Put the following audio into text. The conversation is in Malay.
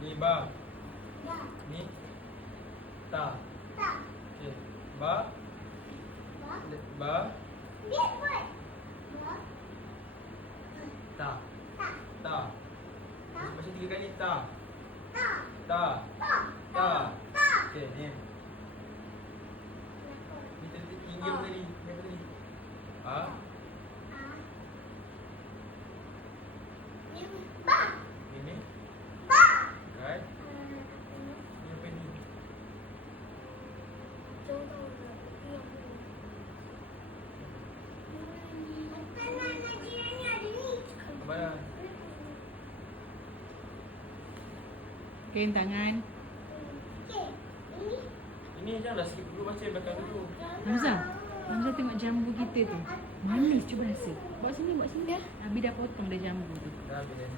Ni ba. Ba. Ni ta. Ta. Okey. Ba. Ba. Ba. Biar buat. Ba. Ta. Ta. Ta. Ta. Baca 3 kali ta. Ta. Ta. Ta. Ta. Ta. Okey, ni. Ni tinggi apa tadi? Ni apa tadi? A. A. Ni ba. Ini. Ba. Right. Ni apa ni? Apa dah? Kain tangan. Ini janganlah skip dulu, baca belakang dulu. Hamzah. Hamzah tengok jambu kita tu. Manis, cuba rasa. Bawa sini, bawa sini. Abi dah potong dah jambu tu. Dah habis dah.